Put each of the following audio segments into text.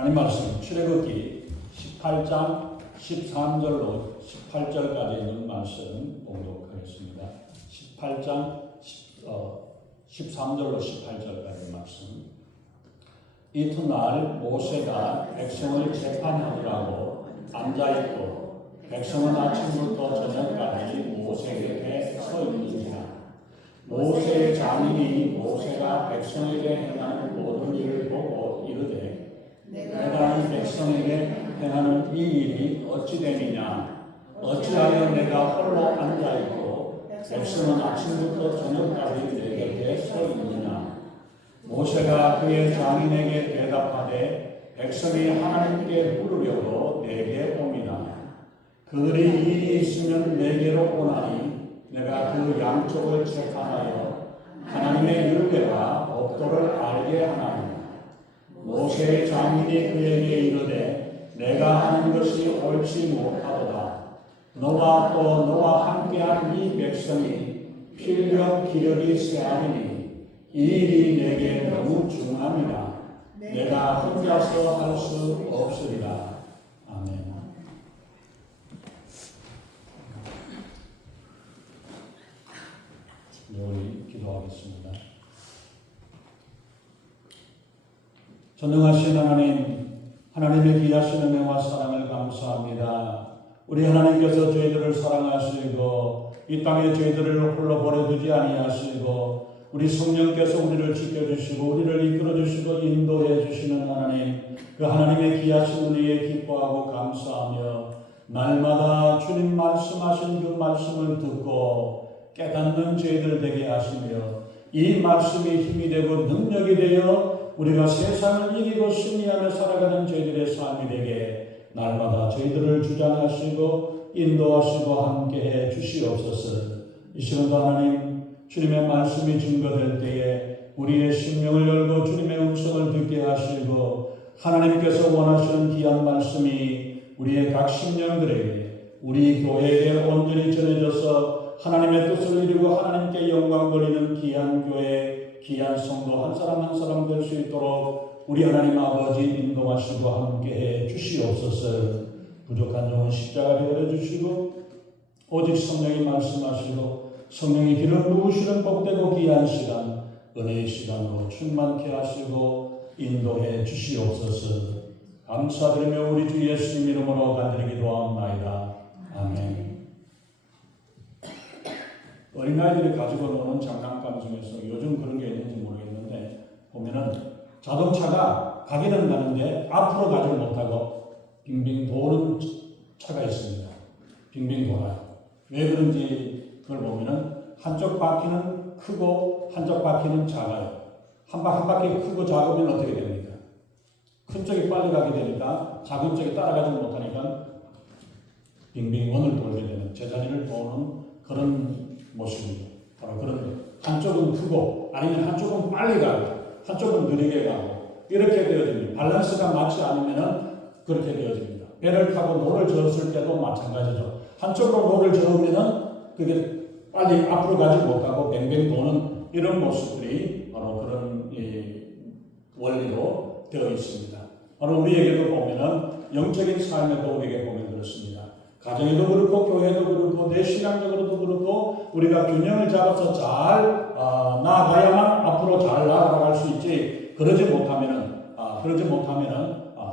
하나님 말씀 출애굽기 18장 13절로 18절까지 있는 말씀 봉독하겠습니다. 18장 13절로 18절까지 말씀. 이튿날 모세가 백성을 재판하느라고 앉아있고 백성은 아침부터 저녁까지 모세 곁에 서 있는지라. 모세의 장인이 모세가 백성에게 행하는 모든 일을 보고 이르되 내가 이 백성에게 행하는 이 일이 어찌 됨이냐. 어찌하여 내가 홀로 앉아있고 백성은 아침부터 저녁까지 내 곁에 서 있느냐. 모세가 그의 장인에게 대답하되 백성이 하나님께 부르려고 내게 옵니다. 그들이 일이 있으면 내게로 오나니 내가 그 양쪽을 재판하여 하나님의 율례와 법도를 알게 하나니. 모세의 장인이 그에게 이르되 내가 하는 것이 옳지 못하도다. 너와 또 너와 함께한 이 백성이 필경 기력이 쇠하리니 이 일이 내게 너무 중함이라. 내가 혼자서 할 수 없으리라. 아멘. 우리 기도하겠습니다. 전능하신 하나님, 하나님의 귀하신 은혜와 사랑을 감사합니다. 우리 하나님께서 저희들을 사랑하시고 이 땅에 저희들을 홀로 버려두지 아니하시고 우리 성령께서 우리를 지켜주시고 우리를 이끌어주시고 인도해 주시는 하나님, 그 하나님의 귀하신 은혜에 기뻐하고 감사하며 날마다 주님 말씀하신 그 말씀을 듣고 깨닫는 저희들 되게 하시며 이 말씀이 힘이 되고 능력이 되어 우리가 세상을 이기고 승리하며 살아가는 저희들의 삶이 되게 날마다 저희들을 주장하시고 인도하시고 함께해 주시옵소서. 이 시간도 하나님 주님의 말씀이 증거될 때에 우리의 심령을 열고 주님의 음성을 듣게 하시고 하나님께서 원하시는 귀한 말씀이 우리의 각 심령들에게 우리 교회에 온전히 전해져서 하나님의 뜻을 이루고 하나님께 영광 돌리는 귀한 교회, 귀한 성도 한 사람 한 사람 될 수 있도록 우리 하나님 아버지 인도하시고 함께해 주시옵소서. 부족한 종은 십자가 되어 주시고 오직 성령이 말씀하시고 성령이 길을 부으시는 복되고 귀한 시간, 은혜의 시간으로 충만케 하시고 인도해 주시옵소서. 감사드리며 우리 주 예수님 이름으로 간절히 기도하옵나이다. 아멘. 어린아이들이 가지고 노는 장난감 중에서 요즘 그런 게 있는지 모르겠는데 보면은 자동차가 가기는 가는데 앞으로 가지 못하고 빙빙 도는 차가 있습니다. 빙빙 돌아요. 왜 그런지 그걸 보면은 한쪽 바퀴는 크고 한쪽 바퀴는 작아요. 한 바퀴 크고 작으면 어떻게 됩니까? 큰 쪽이 빨리 가게 되니까 작은 쪽이 따라가지 못하니까 빙빙 원을 돌게 되는 제자리를 도는 그런 모습이죠. 바로 그런 거. 한쪽은 크고 아니면 한쪽은 빨리 가고 한쪽은 느리게 가고 이렇게 되어집니다. 밸런스가 맞지 않으면 그렇게 되어집니다. 배를 타고 노를 저었을 때도 마찬가지죠. 한쪽으로 노를 저으면 그게 빨리 앞으로 가지 못하고 뱅뱅 도는 이런 모습들이 바로 그런 원리로 되어 있습니다. 바로 우리에게도 보면은 영적인 삶에도 우리에게 보면 그렇습니다. 가정에도 그렇고 교회도 그렇고 내 신앙적으로도 그렇고 우리가 균형을 잡아서 잘 나아가야만 앞으로 잘 나아갈 수 있지. 그러지 못하면은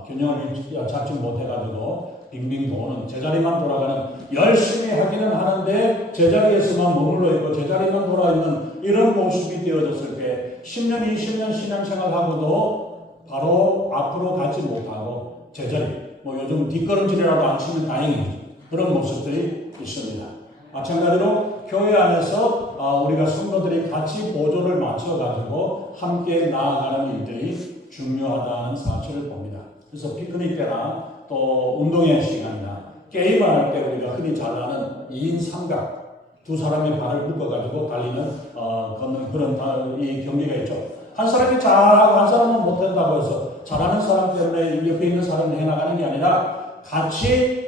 균형을 잡지 못해가지고 빙빙 도는 제자리만 돌아가는 열심히 하기는 하는데 제자리에서만 머물러 있고 제자리만 돌아 있는 이런 모습이 되어졌을 때 10년 20년 신앙생활하고도 바로 앞으로 가지 못하고 제자리 요즘 뒷걸음질이라도 안 치면 다행입니다. 그런 모습들이 있습니다. 마찬가지로 교회 안에서 우리가 성도들이 같이 보조를 맞춰가지고 함께 나아가는 일들이 중요하다는 사실을 봅니다. 그래서 피크닉 때나 또 운동회 시간이나 게임을 할 때 우리가 흔히 잘 아는 2인 삼각 두 사람의 발을 묶어가지고 달리는 걷는 그런 이 경기가 있죠. 한 사람이 잘하고 한 사람은 못한다고 해서 잘하는 사람 때문에 옆에 있는 사람이 해나가는 게 아니라 같이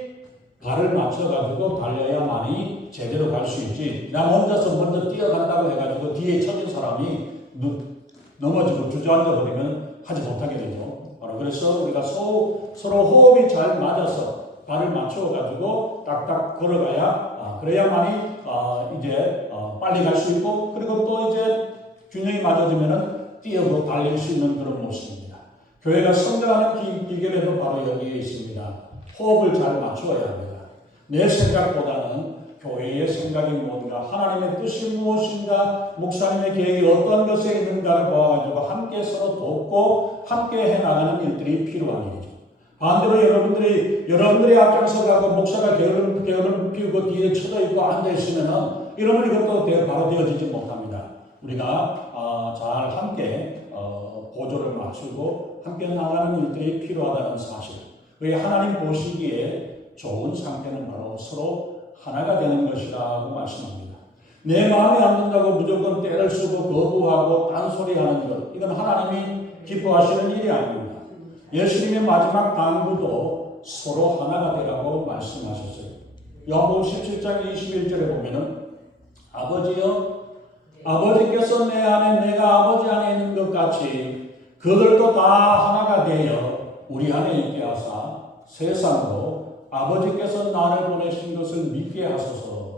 발을 맞춰가지고 달려야만이 제대로 갈 수 있지. 나 혼자서 먼저 뛰어간다고 해가지고 뒤에 쳐진 사람이 넘어지고 주저앉아 버리면 하지 못하게 되죠. 바로 그래서 우리가 서로 호흡이 잘 맞아서 발을 맞춰가지고 딱딱 걸어가야 그래야만이 이제 빨리 갈 수 있고 그리고 또 이제 균형이 맞아지면은 뛰어고 달릴 수 있는 그런 모습입니다. 교회가 성장하는 비결에도 바로 여기에 있습니다. 호흡을 잘 맞추어야 합니다. 내 생각보다는 교회의 생각이 뭔가, 하나님의 뜻이 무엇인가, 목사님의 계획이 어떤 것에 있는가를 보아가지고 함께 서로 돕고 함께 해나가는 일들이 필요한 일이죠. 반대로 여러분들이 앞장서 가고 목사가 게으름 피우고 뒤에 쳐져 있고 앉아 있으면은 이러면 이것도 바로 되어지지 못합니다. 우리가 잘 함께 보조를 맞추고 함께 나가는 일들이 필요하다는 사실. 왜 하나님 보시기에 좋은 상태는 바로 서로 하나가 되는 것이라고 말씀합니다. 내 마음에 안 든다고 무조건 때를 쓰고 거부하고 딴소리하는 것, 이건 하나님이 기뻐하시는 일이 아닙니다. 예수님의 마지막 강구도 서로 하나가 되라고 말씀하셨어요. 요한복음 17장 21절에 보면은 아버지여, 아버지께서 내 안에 내가 아버지 안에 있는 것 같이 그들도 다 하나가 되어 우리 안에 있게 하사 세상으로 아버지께서 나를 보내신 것을 믿게 하소서.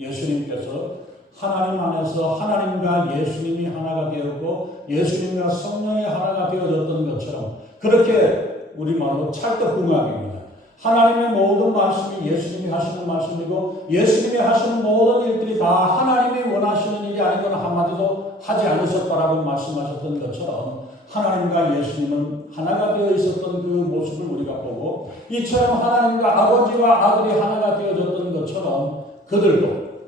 예수님께서 하나님 안에서 하나님과 예수님이 하나가 되었고 예수님과 성령이 하나가 되어졌던 것처럼 그렇게 우리말로 찰떡궁합입니다. 하나님의 모든 말씀이 예수님이 하시는 말씀이고 예수님이 하시는 모든 일들이 다 하나님이 원하시는 일이 아니거나 한마디도 하지 않으셨다라고 말씀하셨던 것처럼 하나님과 예수님은 하나가 되어 있었던 그 모습을 우리가 보고 이처럼 하나님과 아버지와 아들이 하나가 되어졌던 것처럼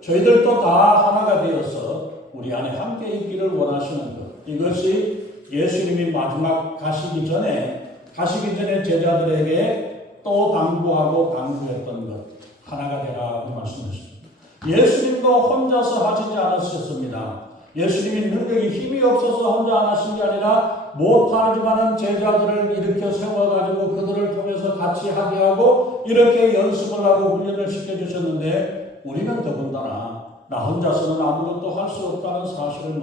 저희들도 다 하나가 되어서 우리 안에 함께 있기를 원하시는 것. 이것이 예수님이 마지막 가시기 전에 제자들에게 또 당부하고 강구했던 것. 하나가 되라고 말씀하셨습니다. 예수님도 혼자서 하시지 않으셨습니다. 예수님이 능력이 힘이 없어서 혼자 안 하신 게 아니라 못하지만은 제자들을 일으켜 세워가지고 그들을 통해서 같이 하게 하고 이렇게 연습을 하고 훈련을 시켜주셨는데 우리는 더군다나 나 혼자서는 아무것도 할 수 없다는 사실을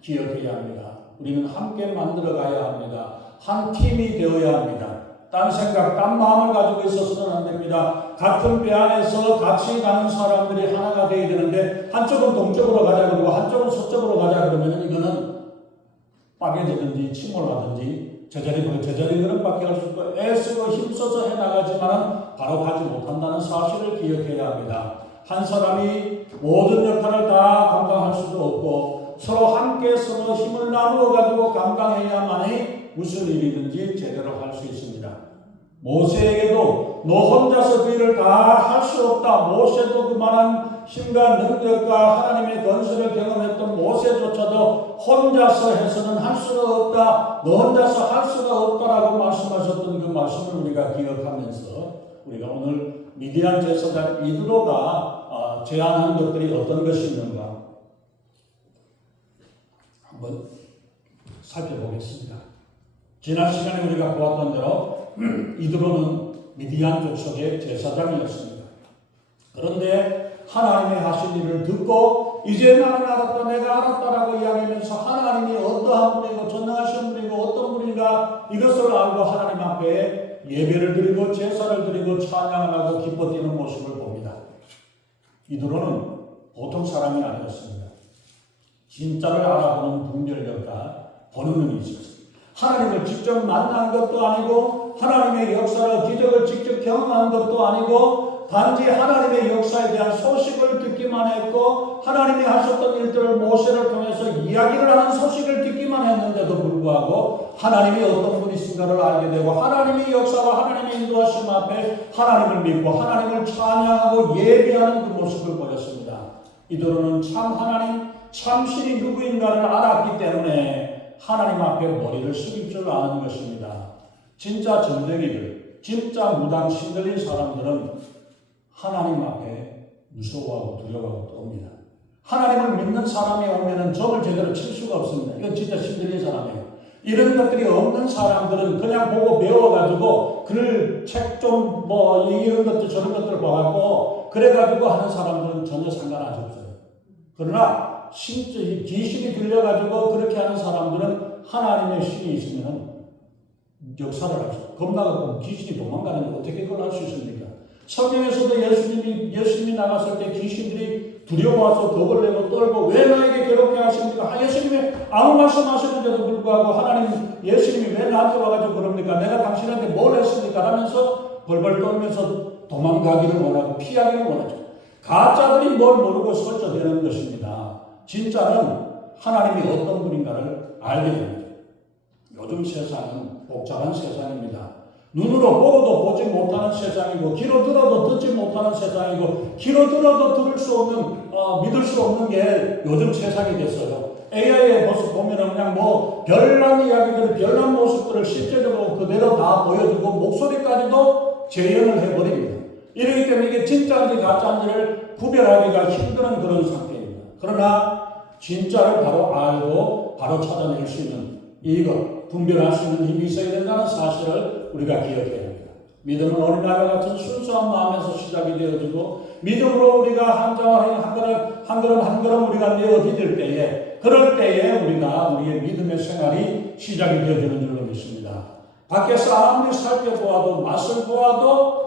기억해야 합니다. 우리는 함께 만들어가야 합니다. 한 팀이 되어야 합니다. 딴 생각, 딴 마음을 가지고 있어서는 안 됩니다. 같은 배 안에서 같이 가는 사람들이 하나가 되어야 되는데 한쪽은 동쪽으로 가자 그러고 한쪽은 서쪽으로 가자 그러면 이거는 빠개지든지 침몰하든지 제자리 그릇밖에 할 수 없고 애쓰고 힘써서 해나가지만 바로 가지 못한다는 사실을 기억해야 합니다. 한 사람이 모든 역할을 다 감당할 수도 없고 서로 함께 서로 힘을 나누어 가지고 감당해야만이 무슨 일이든지 제대로 할 수 있습니다. 모세에게도 너 혼자서 그 일을 다 할 수 없다. 모세도 그만한 힘과 능력과 하나님의 건설을 경험했던 모세조차도 혼자서 해서는 할 수가 없다. 너 혼자서 할 수가 없다라고 말씀하셨던 그 말씀을 우리가 기억하면서 우리가 오늘 미디안 제사장 이드로가 제안한 것들이 어떤 것이 있는가 한번 살펴보겠습니다. 지난 시간에 우리가 보았던 대로 이드로는 미디안 족속의 제사장이었습니다. 그런데 하나님의 하신 일을 듣고 이제 나는 알았다 내가 알았다라고 이야기하면서 하나님이 어떠한 분이고 전능하신 분이고 어떤 분인가 이것을 알고 하나님 앞에 예배를 드리고 제사를 드리고 찬양을 하고 기뻐 뛰는 모습을 봅니다. 이드로는 보통 사람이 아니었습니다. 진짜를 알아보는 분별력과 보는 눈이 있었습니다. 하나님을 직접 만난 것도 아니고 하나님의 역사를 기적을 직접 경험한 것도 아니고 단지 하나님의 역사에 대한 소식을 듣기만 했고 하나님이 하셨던 일들을 모세를 통해서 이야기를 하는 소식을 듣기만 했는데도 불구하고 하나님이 어떤 분이신가를 알게 되고 하나님의 역사와 하나님의 인도하심 앞에 하나님을 믿고 하나님을 찬양하고 예배하는 그 모습을 보였습니다. 이들은 참 하나님, 참 신이 누구인가를 알았기 때문에 하나님 앞에 머리를 숙일 줄 아는 것입니다. 진짜 전쟁이들, 진짜 무당 신들린 사람들은 하나님 앞에 무서워하고 두려워하고 떠옵니다. 하나님을 믿는 사람이 오면은 적을 제대로 칠 수가 없습니다. 이건 진짜 신들린 사람이에요. 이런 것들이 없는 사람들은 그냥 보고 배워가지고 글, 책 좀 이런 것들 저런 것들 봐갖고 그래가지고 하는 사람들은 전혀 상관하지 없어요. 그러나 귀신이 들려가지고 그렇게 하는 사람들은 하나님의 신이 있으면 역사를 하죠. 겁나고 귀신이 도망가는데 어떻게 그걸 할 수 있습니까? 성경에서도 예수님이 나갔을 때 귀신들이 두려워서 겁을 내고 떨고 왜 나에게 괴롭게 하십니까? 예수님이 아무 말씀하셨는데도 불구하고 하나님 예수님이 왜 나한테 와가지고 그럽니까? 내가 당신한테 뭘 했습니까? 하면서 벌벌 떨면서 도망가기를 원하고 피하기를 원하죠. 가짜들이 뭘 모르고 설쳐대는 것입니다. 진짜는 하나님이 어떤 분인가를 알게 됩니다. 요즘 세상은 복잡한 세상입니다. 눈으로 보고도 보지 못하는 세상이고 귀로 들어도 듣지 못하는 세상이고 귀로 들어도 들을 수 없는 믿을 수 없는 게 요즘 세상이 됐어요. AI의 모습 보면은 그냥 별난 이야기들, 별난 모습들을 실제적으로 그대로 다 보여주고 목소리까지도 재현을 해버립니다. 이러기 때문에 이게 진짜인지 가짜인지를 구별하기가 힘든 그런 상태입니다. 그러나 진짜를 바로 알고 바로 찾아낼 수 있는 이것, 분별할 수 있는 힘이 있어야 된다는 사실을 우리가 기억해야 합니다. 믿음은 어린아이와 같은 순수한 마음에서 시작이 되어지고 믿음으로 우리가 한 걸음 우리가 내어디딜 때에 그럴 때에 우리의 믿음의 생활이 시작이 되어지는 줄로 믿습니다. 밖에서 아무리 살펴보아도 맛을 보아도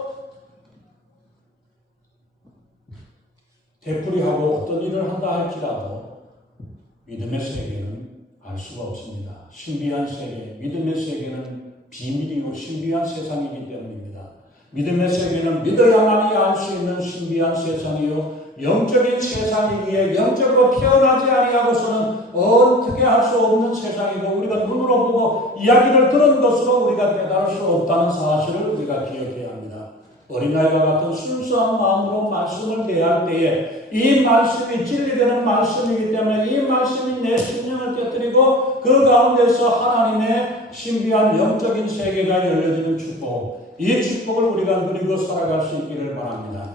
되풀이하고 어떤 일을 한다 할지라도 믿음의 세계는 알 수가 없습니다. 신비한 세계, 믿음의 세계는 비밀이고 신비한 세상이기 때문입니다. 믿음의 세계는 믿어야만이 알 수 있는 신비한 세상이요 영적인 세상이기에 영적으로 태어나지 아니하고서는 어떻게 할 수 없는 세상이고 우리가 눈으로 보고 이야기를 들은 것으로 우리가 깨달을 수 없다는 사실을 우리가 기억해야 합니다. 어린아이와 같은 순수한 마음으로 말씀을 대할 때에 이 말씀이 진리되는 말씀이기 때문에 이 말씀이 내 심령을 깨뜨리고 그 가운데서 하나님의 신비한 영적인 세계가 열려지는 축복, 이 축복을 우리가 누리고 살아갈 수 있기를 바랍니다.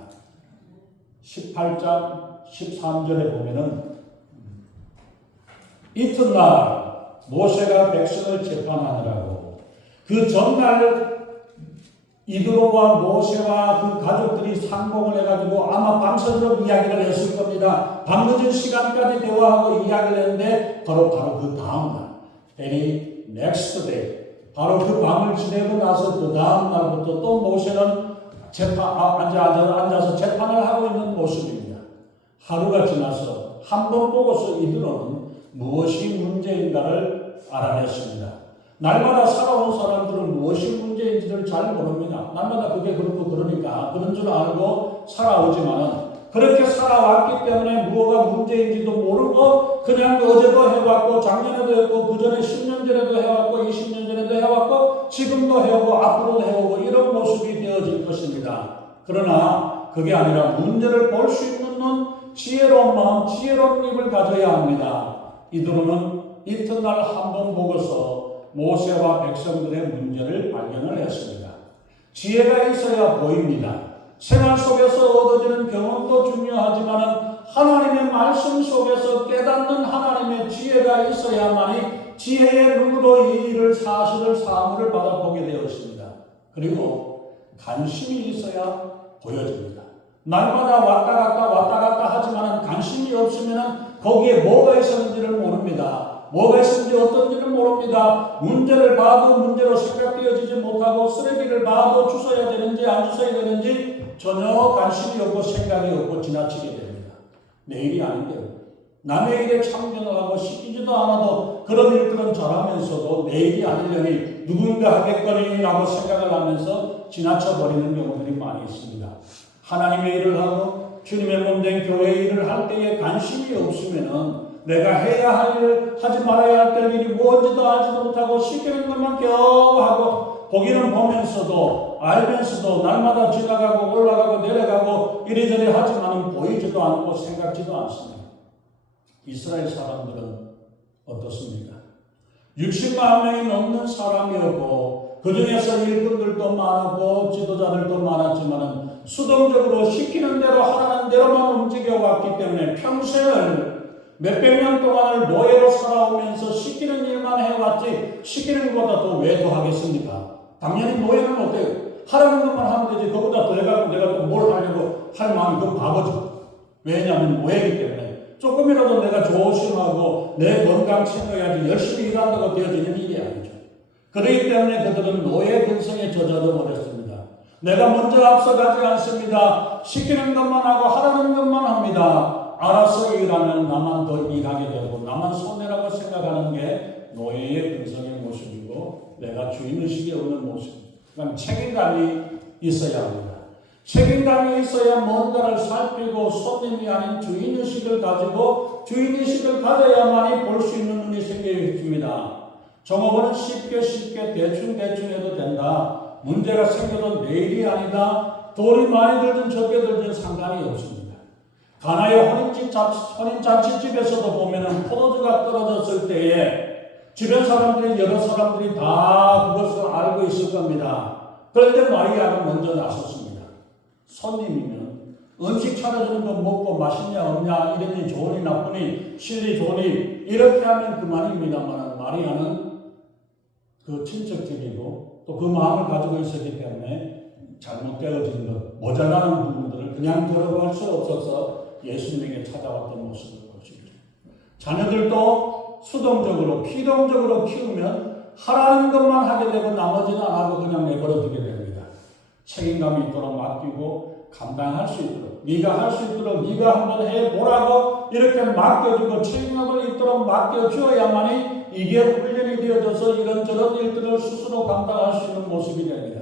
18장 13절에 보면은 이튿날 모세가 백성을 재판하느라고 그 전날 이드로와 모세와 그 가족들이 상봉을 해가지고 아마 밤새도록 이야기를 했을 겁니다. 밤늦은 시간까지 대화하고 이야기를 했는데 바로 그 다음날 any next day 바로 그 밤을 지내고 나서 그 다음날부터 또 모세는 앉아서 재판을 하고 있는 모습입니다. 하루가 지나서 한 번 보고서 이드로는 무엇이 문제인가를 알아냈습니다. 날마다 살아온 사람들은 무엇이 문제인지를 잘 모릅니다. 날마다 그게 그렇고 그러니까 그런 줄 알고 살아오지만은 그렇게 살아왔기 때문에 무엇가 문제인지도 모르고 그냥 어제도 해왔고 작년에도 했고 그 전에 10년 전에도 해왔고 20년 전에도 해왔고 지금도 해오고 앞으로도 해오고 이런 모습이 되어질 것입니다. 그러나 그게 아니라 문제를 볼 수 있는 눈, 지혜로운 마음, 지혜로운 입을 가져야 합니다. 이들은 이튿날 한 번 보고서 모세와 백성들의 문제를 발견을 했습니다. 지혜가 있어야 보입니다. 생활 속에서 얻어지는 경험도 중요하지만 하나님의 말씀 속에서 깨닫는 하나님의 지혜가 있어야만이 지혜의 눈으로 이 일을 사실을 사물을 받아보게 되었습니다. 그리고 관심이 있어야 보여집니다. 날마다 왔다 갔다 하지만 관심이 없으면 거기에 뭐가 있었는지를 모릅니다. 뭐가 있는지 어떤지를 모릅니다. 문제를 봐도 문제로 생각되어지지 못하고 쓰레기를 봐도 주워야 되는지 안 주워야 되는지 전혀 관심이 없고 생각이 없고 지나치게 됩니다. 내일이 아닌데요. 남의 일에 참견을 하고 시키지도 않아도 그런 일들은 잘하면서도 내일이 아니려니 누군가 하겠거니라고 생각을 하면서 지나쳐버리는 경우들이 많이 있습니다. 하나님의 일을 하고 주님의 몸된 교회의 일을 할 때에 관심이 없으면은 내가 해야 할 일을 하지 말아야 할 일이 무엇인지도 알지도 못하고 시키는 것만 겨우 하고 보기는 보면서도 알면서도 날마다 지나가고 올라가고 내려가고 이리저리 하지만 보이지도 않고 생각지도 않습니다. 이스라엘 사람들은 어떻습니까? 60만 명이 넘는 사람이었고 그 중에서 일꾼들도 많았고 지도자들도 많았지만 수동적으로 시키는 대로 하라는 대로만 움직여왔기 때문에 평생을 몇백 년 동안을 노예로 살아오면서 시키는 일만 해왔지 시키는 것보다 더 왜 더 하겠습니까? 당연히 노예는 어때요? 하라는 것만 하면 되지 그거보다 더 해갖고 내가 또 뭘 하려고 할 마음이 그건 바보죠. 왜냐하면 노예이기 때문에 조금이라도 내가 조심하고 내 건강 챙겨야지 열심히 일한다고 되어지는 일이 아니죠. 그렇기 때문에 그들은 노예 근성에 젖어져 버렸습니다. 내가 먼저 앞서가지 않습니다. 시키는 것만 하고 하라는 것만 합니다. 알아서 일하면 나만 더 일하게 되고 나만 손해라고 생각하는 게 노예의 근성의 모습이고 내가 주인의식이 없는 모습입니다. 그러니까 책임감이 있어야 합니다. 책임감이 있어야 뭔가를 살피고 손님이 아닌 주인의식을 가지고 주인의식을 가져야만이 볼 수 있는 눈이 생깁니다. 종업원은 쉽게 대충 해도 된다. 문제가 생겨도 내일이 아니다. 돈이 많이 들든 적게 들든 상관이 없습니다. 가나의 혼인잔치집에서도 보면은 포도주가 떨어졌을 때에 주변 사람들이 여러 사람들이 다 그것을 알고 있을 겁니다. 그런데 마리아가 먼저 나섰습니다. 손님이면 음식 차려주는 거 먹고 맛있냐 없냐 이러니 좋으니 나쁘니 실리 좋으니 이렇게 하면 그만입니다만 마리아는 그 친척적이고 또 그 마음을 가지고 있었기 때문에 잘못되어진 것 모자라는 부분들을 그냥 들어갈 수 없어서 예수님에게 찾아왔던 모습을 볼 수 있죠. 자녀들도 수동적으로 피동적으로 키우면 하라는 것만 하게 되고 나머지는 안 하고 그냥 내버려두게 됩니다. 책임감이 있도록 맡기고 감당할 수 있도록 네가 할 수 있도록 네가 한번 해보라고 이렇게 맡겨주고 책임감을 있도록 맡겨주어야만이 이게 훈련이 되어져서 이런저런 일들을 스스로 감당할 수 있는 모습이 됩니다.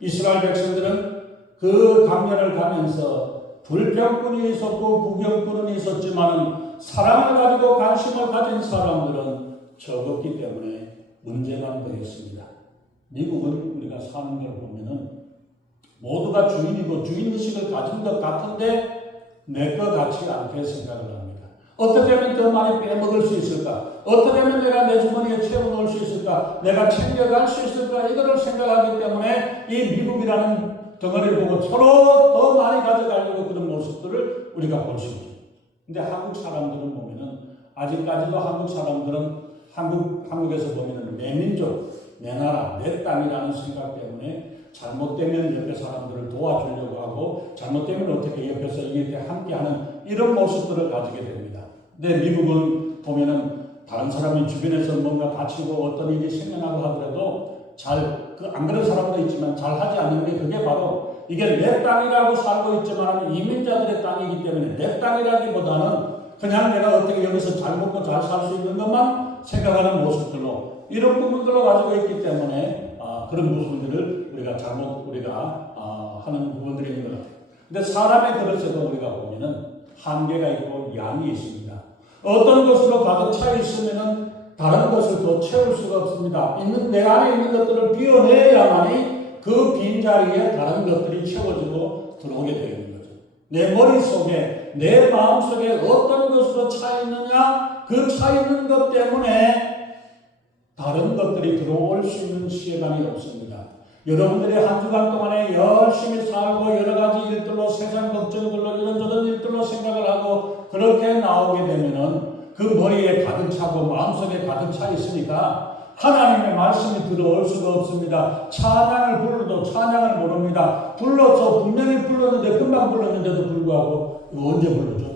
이스라엘 백성들은 그 강연을 가면서 불평꾼이 있었고 부경꾼은 있었지만 사랑을 가지고 관심을 가진 사람들은 적었기 때문에 문제가 더했습니다. 미국은 우리가 사는 걸 보면은 모두가 주인이고 주인의식을 가진 것 같은데 내 것 같지 않게 생각을 합니다. 어떻게 하면 더 많이 빼먹을 수 있을까? 어떻게 하면 내가 내 주머니에 채워넣을 수 있을까? 내가 챙겨갈 수 있을까? 이거를 생각하기 때문에 이 미국이라는 덩어리를 보고 서로 더 많이 가져가려고 그런 모습들을 우리가 볼 수 있죠. 근데 한국 사람들은 보면은 아직까지도 한국 사람들은 한국에서 보면은 내 민족, 내 나라, 내 땅이라는 생각 때문에 잘못되면 옆에 사람들을 도와주려고 하고 잘못되면 어떻게 옆에서 이렇게 함께하는 이런 모습들을 가지게 됩니다. 근데 미국은 보면은 다른 사람이 주변에서 뭔가 다치고 어떤 일이 생겨나고 하더라도 안 그런 사람도 있지만 잘 하지 않는 게 그게 바로 이게 내 땅이라고 살고 있지만 이민자들의 땅이기 때문에 내 땅이라기보다는 그냥 내가 어떻게 여기서 잘 먹고 잘 살 수 있는 것만 생각하는 모습들로 이런 부분들로 가지고 있기 때문에 그런 부분들을 우리가 하는 부분들이 있는 것 같아요. 근데 사람의 그릇에도 우리가 보면은 한계가 있고 양이 있습니다. 어떤 것으로 가득 차 있으면은 다른 것을 더 채울 수가 없습니다. 내 안에 있는 것들을 비워내야만이 그 빈자리에 다른 것들이 채워지고 들어오게 되는 거죠. 내 머릿속에, 내 마음속에 어떤 것으로 차 있느냐, 그 차 있는 것 때문에 다른 것들이 들어올 수 있는 시간이 없습니다. 여러분들이 한 주간 동안에 열심히 살고 여러 가지 일들로 세상 걱정들로 이런저런 일들로 생각을 하고 그렇게 나오게 되면은 그 머리에 가득 차고 마음속에 가득 차 있으니까 하나님의 말씀이 들어올 수가 없습니다. 찬양을 불러도 찬양을 모릅니다. 불러서 분명히 불렀는데 금방 불렀는데도 불구하고 이거 언제 불렀죠?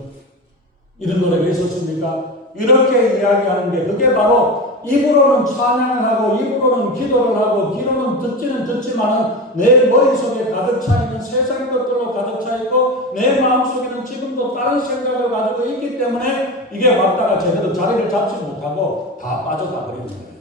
이런 노래가 있었습니까? 이렇게 이야기하는데 그게 바로 입으로는 찬양을 하고 입으로는 기도를 하고 귀로는 듣지는 듣지만은 내 머릿속에 가득 차 있는 세상 것들로 가득 차 있고 내 마음속에는 지금도 다른 생각을 가지고 있기 때문에 이게 왔다가 제대로 자리를 잡지 못하고 다 빠져가 버리는 거예요.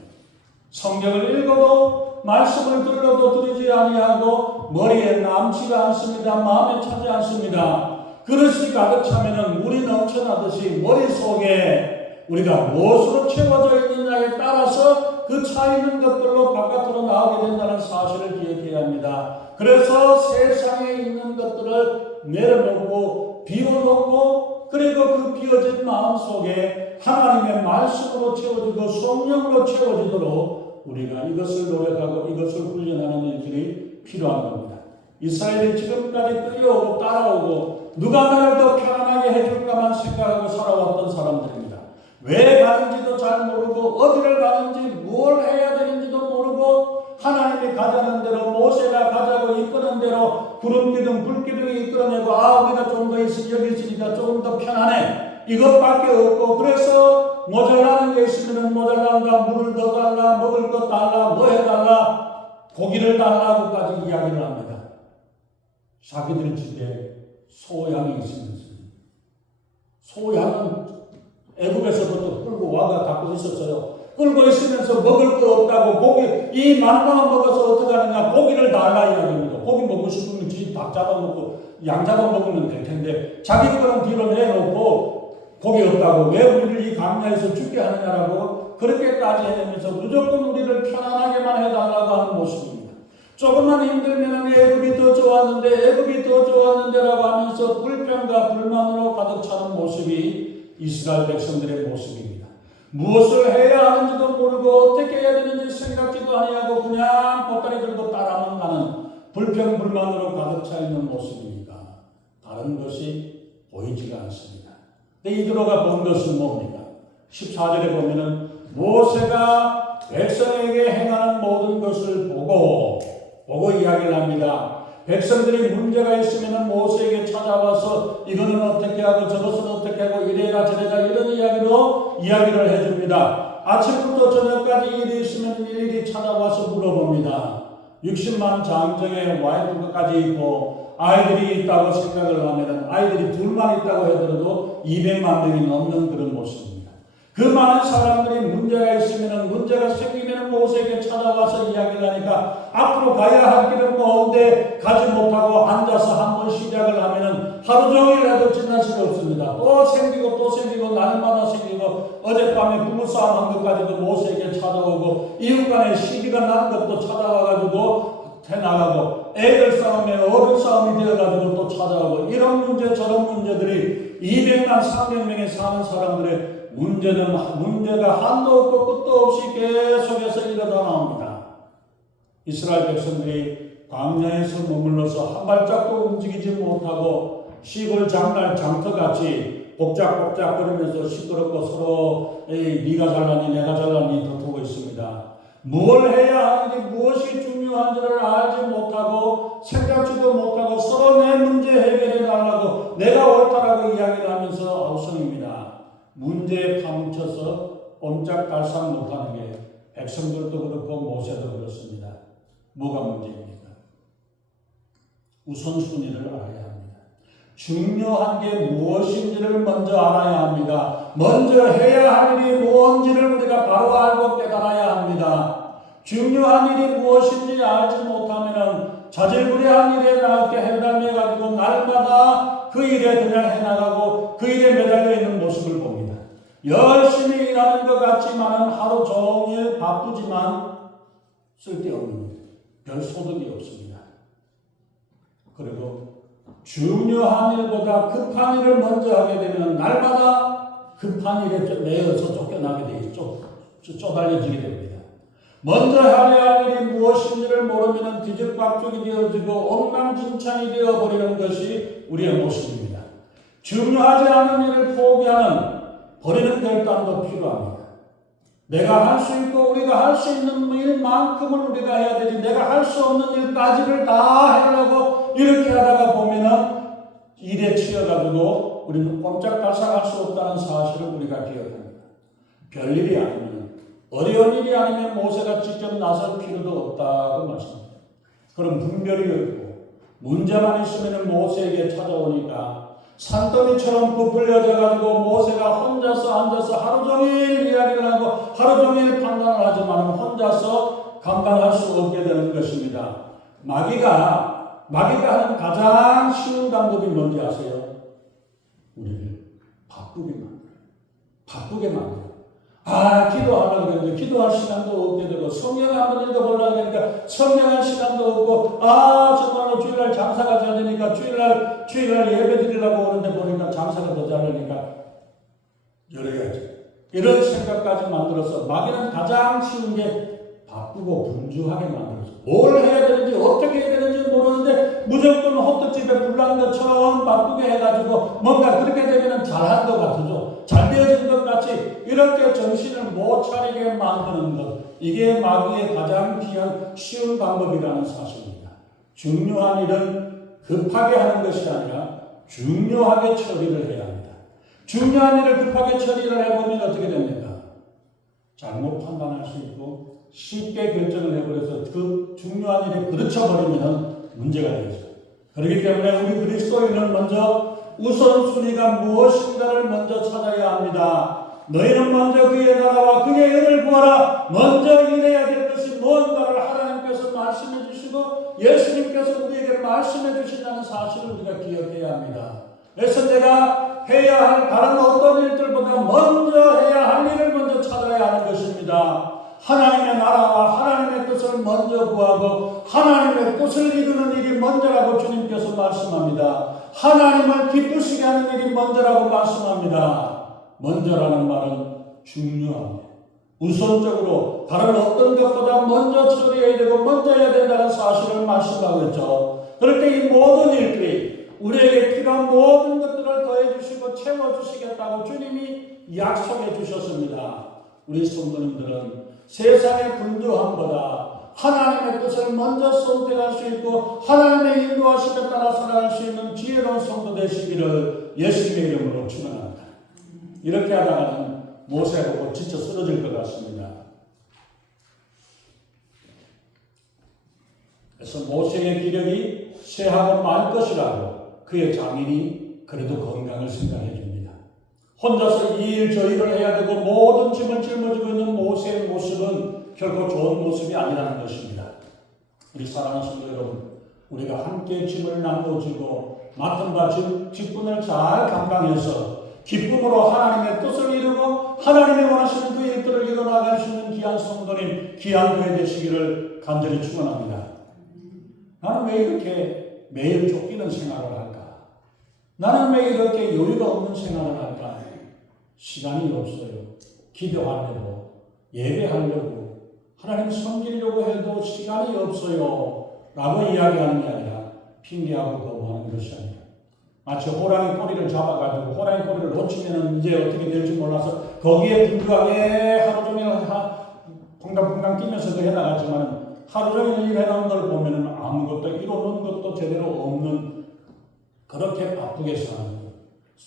성경을 읽어도 말씀을 들어도 들리지 아니하고 머리에 남지가 않습니다. 마음에 차지 않습니다. 그릇이 가득 차면은 물이 넘쳐나듯이 머릿속에 우리가 무엇으로 채워져 있느냐에 따라서 그 차 있는 것들로 바깥으로 나오게 된다는 사실을 기억해야 합니다. 그래서 세상에 있는 것들을 내려놓고 비워놓고 그리고 그 비워진 마음속에 하나님의 말씀으로 채워지고 성령으로 채워지도록 우리가 이것을 노력하고 이것을 훈련하는 일들이 필요한 겁니다. 이스라엘이 지금까지 끌려오고 따라오고 누가 나를 더 편안하게 해줄까만 생각하고 살아왔던 사람들입니다. 왜 가는지도 잘 모르고 어디를 가는지 뭘 해야 되는지도 모르고 하나님이 가자는 대로 모세가 가자고 이끄는 대로 구름기둥 불기둥이 이끌어내고 우리가 좀 더 여기 있으니까 조금 더 편하네 이것밖에 없고 그래서 모자라는 모자란 게 있으면 모자란다, 물을 더 달라, 먹을 것 달라, 뭐 해달라, 고기를 달라고까지 이야기를 합니다. 자기들 집에 소양이 있으면서, 소양은 애굽에서부터 끌고 와가 갖고 있었어요. 끌고 있으면서 먹을 거 없다고 고기, 이 만나만 먹어서 어떻게 하느냐, 고기를 달라 이야기합니다. 고기 먹고 싶으면 닭 잡아먹고 양 잡아먹으면 될 텐데 자기 거는 뒤로 내놓고 고기 없다고 왜 우리를 이 광야에서 죽게 하느냐라고 그렇게까지 해내면서 무조건 우리를 편안하게만 해달라고 하는 모습입니다. 조금만 힘들면 애굽이 더 좋았는데라고 하면서 불평과 불만으로 가득 차는 모습이 이스라엘 백성들의 모습입니다. 무엇을 해야 하는지도 모르고 어떻게 해야 되는지 생각지도 아니하고 그냥 보따리 들고 따라만 가는 불평불만으로 가득 차 있는 모습입니다. 다른 것이 보이지가 않습니다. 이드로가 본 것은 뭡니까? 14절에 보면은 모세가 백성에게 행하는 모든 것을 보고 이야기를 합니다. 백성들이 문제가 있으면 모세에게 찾아와서 이거는 어떻게 하고 저것은 어떻게 하고 이래라 저래라 이런 이야기를 해줍니다. 아침부터 저녁까지 일이 있으면 일일이 찾아와서 물어봅니다. 60만 장정의 와이프까지 있고 아이들이 있다고 생각을 하면 아이들이 둘만 있다고 하더라도 200만 명이 넘는 그런 모습입니다. 그 많은 사람들이 문제가 있으면 문제가 생기면 모세에게 찾아와서 이야기를 하니까 앞으로 가야 할 길은 먼데 가지 못하고 앉아서 한번 시작을 하면 하루 종일 해도 지날 수가 없습니다. 또 생기고 날마다 생기고 어젯밤에 부부싸움 한 것까지도 모세에게 찾아오고 이웃 간에 시비가 난 것도 찾아와가지고 해나가고 애들 싸움에 어른 싸움이 되어가지고 또 찾아오고 이런 문제 저런 문제들이 200만 300명에 사는 사람들의 문제가 한도 없고 끝도 없이 계속해서 일어나 나옵니다. 이스라엘 백성들이 광야에서 머물러서 한 발짝도 움직이지 못하고 시골 장날 장터같이 복작복작 거리면서 시끄럽고 서로 네가 잘나니 내가 잘나니 다투고 있습니다. 뭘 해야 하는지 무엇이 중요한지를 알지 못하고 생각지도 못하고 서로 내 문제 해결해 달라고 내가 옳다라고 이야기를 하면서 아우성입니다. 문제에 파묻혀서 옴짝달싹 못하는 게 백성들도 그렇고 모세도 그렇습니다. 뭐가 문제입니까? 우선순위를 알아야 합니다. 중요한 게 무엇인지를 먼저 알아야 합니다. 먼저 해야 할 일이 무엇인지를 우리가 바로 알고 깨달아야 합니다. 중요한 일이 무엇인지 알지 못하면 자질구레한 일에 나한테 해달매가지고 날마다 그 일에 그냥 해나가고 그 일에 매달려 있는 모습을 봅니다. 열심히 일하는 것 같지만 하루 종일 바쁘지만 쓸데없는 별 소득이 없습니다. 그리고 중요한 일보다 급한 일을 먼저 하게 되면 날마다 급한 일에 매여서 쫓겨나게 되죠. 쪼달려지게 됩니다. 먼저 해야 할 일이 무엇인지를 모르면 뒤죽박죽이 되어지고 엉망진창이 되어버리는 것이 우리의 모습입니다. 중요하지 않은 일을 포기하는 버리는 결단도 필요합니다. 내가 할 수 있고 우리가 할 수 있는 일만큼은 우리가 해야 되지 내가 할 수 없는 일까지를 다 하려고 이렇게 하다가 보면은 일에 치여가지고 우리는 꼼짝달싹 할 수 없다는 사실을 우리가 기억합니다. 별일이 아니면 어려운 일이 아니면 모세가 직접 나설 필요도 없다고 말씀합니다. 그럼 분별이 없고 문제만 있으면 모세에게 찾아오니까 산더미처럼 부풀려져가지고 모세가 혼자서 앉아서 하루 종일 이야기를 하고 하루 종일 판단을 하지만 혼자서 감당할 수 없게 되는 것입니다. 마귀가 하는 가장 쉬운 방법이 뭔지 아세요? 우리를 바쁘게 만들어요. 기도하려고 그러는데 기도할 시간도 없게 되고 성경 한번 읽어보려고 하니까 성경할 시간도 없고 정말로 주일날 장사가 잘 되니까 주일날 예배 드리려고 오는데 보니까 장사가 더 잘 되니까 열어야지. 이런 생각까지 만들어서 마귀는 가장 쉬운 게 바쁘고 분주하게 만들어서 뭘 해야 되는지 어떻게 해야 되는지 모르는데 무조건 호떡집에 불난 것처럼 바쁘게 해가지고 뭔가 그렇게 되면 잘한 것 같죠. 잘 되어진 것 같이 이렇게 정신을 못 차리게 만드는 것, 이게 마귀의 가장 쉬운 방법이라는 사실입니다. 중요한 일은 급하게 하는 것이 아니라 중요하게 처리를 해야 합니다. 중요한 일을 급하게 처리를 해보면 어떻게 됩니까? 잘못 판단할 수 있고 쉽게 결정을 해버려서 그 중요한 일에 부딪혀버리면 문제가 되죠. 그렇기 때문에 우리 그리스도인은 먼저 우선순위가 무엇인가를 먼저 찾아야 합니다. 너희는 먼저 그의 나라와 그의 의를 구하라. 먼저 이래야 될 것이 무언가를 하나님께서 말씀해 주시고 예수님께서 우리에게 말씀해 주신다는 사실을 우리가 기억해야 합니다. 그래서 내가 해야 할 다른 어떤 일들보다 먼저 해야 할 일을 먼저 찾아야 하는 것입니다. 하나님의 나라와 하나님의 뜻을 먼저 구하고 하나님의 뜻을 이루는 일이 먼저라고 주님께서 말씀합니다. 하나님을 기쁘시게 하는 일이 먼저라고 말씀합니다. 먼저라는 말은 중요합니다. 우선적으로 다른 어떤 것보다 먼저 처리해야 되고 먼저 해야 된다는 사실을 말씀하고 있죠. 그럴 때 이 모든 일들이 우리에게 필요한 모든 것들을 더해 주시고 채워 주시겠다고 주님이 약속해 주셨습니다. 우리 성도님들은 세상의 분주함보다 하나님의 뜻을 먼저 선택할 수 있고 하나님의 인도하심에 따라 살아갈 수 있는 지혜로운 성도 되시기를 예수님의 이름으로 축원합니다. 이렇게 하다가는 모세 보고 지쳐 쓰러질 것 같습니다. 그래서 모세의 기력이 쇠하고 말 것이라고 그의 장인이 그래도 건강을 생각해 줍니다. 혼자서 이 일 저 일을 해야 되고 모든 짐을 짊어지고 있는 모세의 모습은 결코 좋은 모습이 아니라는 것입니다. 우리 사랑하는 성도 여러분, 우리가 함께 짐을 나누어지고 맡은 바 직분을 잘 감당해서 기쁨으로 하나님의 뜻을 이루고 하나님의 원하시는 그 일들을 이뤄나갈 수 있는 귀한 성도님, 귀한 교회 되시기를 간절히 축원합니다. 나는 왜 이렇게 매일 쫓기는 생활을 할까? 나는 왜 이렇게 여유가 없는 생활을 할까? 시간이 없어요. 기도하려고, 예배하려고, 하나님 섬기려고 해도 시간이 없어요. 라고 이야기하는 게 아니라 핑계하고 거부하는 것이 아니라 마치 호랑이 꼬리를 잡아가지고 호랑이 꼬리를 놓치면 이제 어떻게 될지 몰라서 거기에 분주하게 하루 종일 퐁당퐁당 뛰면서 그 해나가지만 하루 종일 일해놓은 걸 보면 아무것도 이루는 것도 제대로 없는 그렇게 바쁘게 사는 것.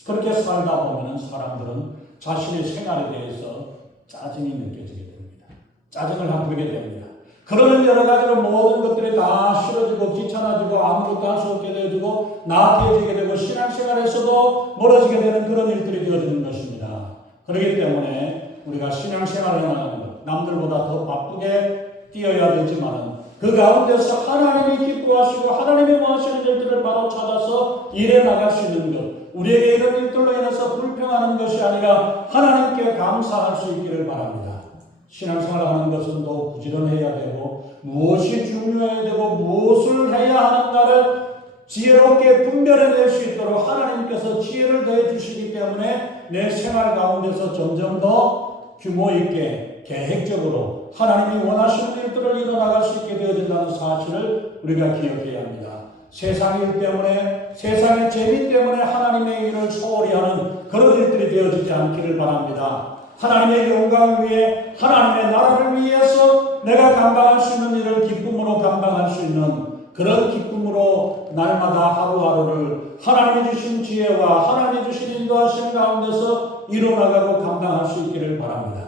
그렇게 살다 보면 사람들은 자신의 생활에 대해서 짜증이 느껴지게 됩니다. 짜증을 부리게 됩니다. 그러면 여러 가지로 모든 것들이 다 싫어지고 귀찮아지고 아무것도 할 수 없게 되어지고 나태해지게 되고 신앙생활에서도 멀어지게 되는 그런 일들이 되어지는 것입니다. 그렇기 때문에 우리가 신앙생활을 하는 것, 남들보다 더 바쁘게 뛰어야 되지만 그 가운데서 하나님이 기뻐하시고 하나님이 원하시는 일들을 바로 찾아서 일해 나갈 수 있는 것, 우리에게 이런 일들로 인해서 불평하는 것이 아니라 하나님께 감사할 수 있기를 바랍니다. 신앙생활을 하는 것은 더 부지런해야 되고 무엇이 중요해야 되고 무엇을 해야 하는가를 지혜롭게 분별해낼 수 있도록 하나님께서 지혜를 더해 주시기 때문에 내 생활 가운데서 점점 더 규모 있게 계획적으로 하나님이 원하시는 일들을 이뤄나갈 수 있게 되어진다는 사실을 우리가 기억해야 합니다. 세상 일 때문에 세상의 재미 때문에 하나님의 일을 소홀히 하는 그런 일들이 되어지지 않기를 바랍니다. 하나님의 영광을 위해 하나님의 나라를 위해서 내가 감당할 수 있는 일을 기쁨으로 감당할 수 있는 그런 기쁨으로 날마다 하루하루를 하나님이 주신 지혜와 하나님이 주신 인도하신 가운데서 이뤄나가고 감당할 수 있기를 바랍니다.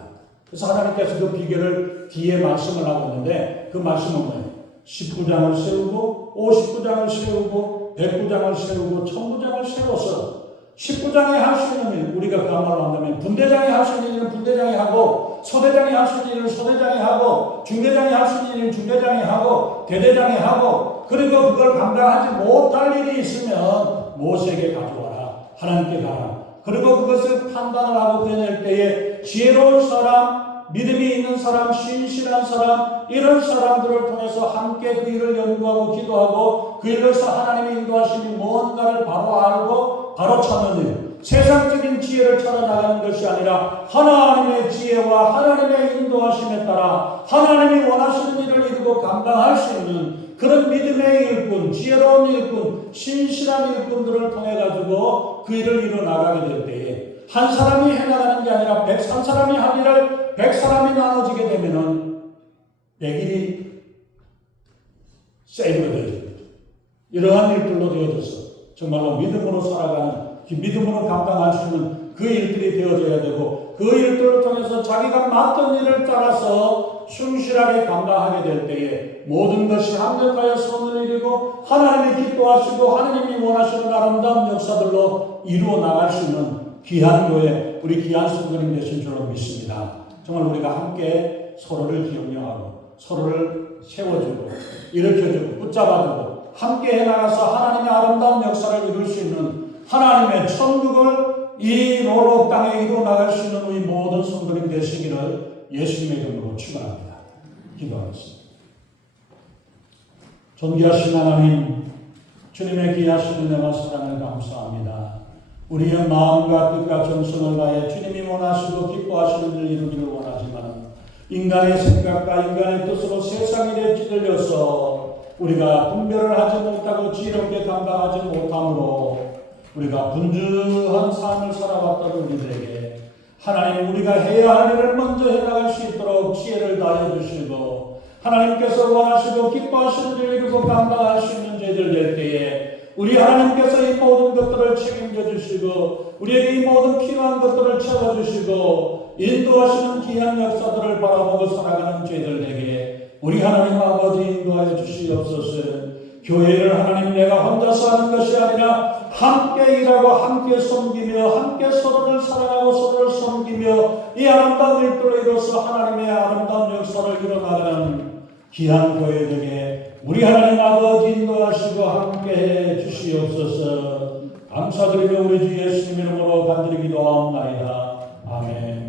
그래서 하나님께서 그 비결을 뒤에 말씀을 하고 있는데 그 말씀은 뭐예요? 19장을 세우고 59장을 세우고 109장을 세우고 1000부장을 세워서 19장이 할 수 있는 일, 우리가 그 말로 한다면 분대장이 할 수 있는 일은 분대장이 하고 서대장이 할 수 있는 일은 서대장이 하고 중대장이 할 수 있는 일은 중대장이 하고 대대장이 하고 그리고 그걸 감당하지 못할 일이 있으면 모세에게 가져와라. 하나님께 가라. 그리고 그것을 판단을 하고 그려낼 때에 지혜로운 사람, 믿음이 있는 사람, 신실한 사람 이런 사람들을 통해서 함께 그 일을 연구하고 기도하고 그 일로서 하나님의 인도하심이 무언가를 바로 알고 바로 찾는 일, 세상적인 지혜를 찾아나가는 것이 아니라 하나님의 지혜와 하나님의 인도하심에 따라 하나님이 원하시는 일을 이루고 감당할 수 있는 그런 믿음의 일꾼, 지혜로운 일꾼, 신실한 일꾼들을 통해 가지고 그 일을 이뤄나가게 될 때에 한 사람이 해나가는 게 아니라 한 사람이 한 일을 100사람이 나눠지게 되면은 100일이 세이브가 되어집니다. 이러한 일들로 되어져서 정말로 믿음으로 살아가는, 믿음으로 감당할 수 있는 그 일들이 되어져야 되고 그 일들을 통해서 주시옵소서. 자기가 맡은 일을 따라서 충실하게 감당하게 될 때에 모든 것이 합력하여 선을 이루고 하나님이 기뻐하시고 하나님이 원하시는 아름다운 역사들로 이루어 나갈 수 있는 귀한 교회, 우리 귀한 성도님 되신 줄로 믿습니다. 정말 우리가 함께 서로를 격려하고 서로를 세워주고 일으켜주고 붙잡아주고 함께 해나가서 하나님의 아름다운 역사를 이룰 수 있는 하나님의 천국을 이 로록 땅에 이루어 나갈 수 있는 우리 모든 성도님 되시기를 예수님의 이름으로 축원합니다. 기도하겠습니다. 존귀하신 하나님, 주님의 귀하신 은혜와 사랑을 감사합니다. 우리의 마음과 뜻과 정성을 다해 주님이 원하시고 기뻐하시는 일을 이루기를 원하지만 인간의 생각과 인간의 뜻으로 세상 일에 찌들려서 우리가 분별을 하지 못하고 지혜롭게 감당하지 못함으로 우리가 분주한 삶을 살아왔던 우리들에게 하나님 우리가 해야 할 일을 먼저 해나갈 수 있도록 지혜를 다해 주시고 하나님께서 원하시고 기뻐하시는 일을 이루고 감당할 수 있는 저희들 될 때에 우리 하나님께서 이 모든 것들을 책임져 주시고 우리에게 이 모든 필요한 것들을 채워주시고 인도하시는 귀한 역사들을 바라보고 살아가는 저희들에게 우리 하나님 아버지 인도하여 주시옵소서. 교회를 하나님 내가 혼자서 하는 것이 아니라 함께 일하고 함께 섬기며 함께 서로를 사랑하고 서로를 섬기며 이 아름다운 일들로 이뤄서 하나님의 아름다운 역사를 이뤄나가는 귀한 교회에게 우리 하나님 아버지 인도하시고 함께해 주시옵소서. 감사드리며 우리 주 예수님 이름으로 간절히 기도하옵나이다. 아멘.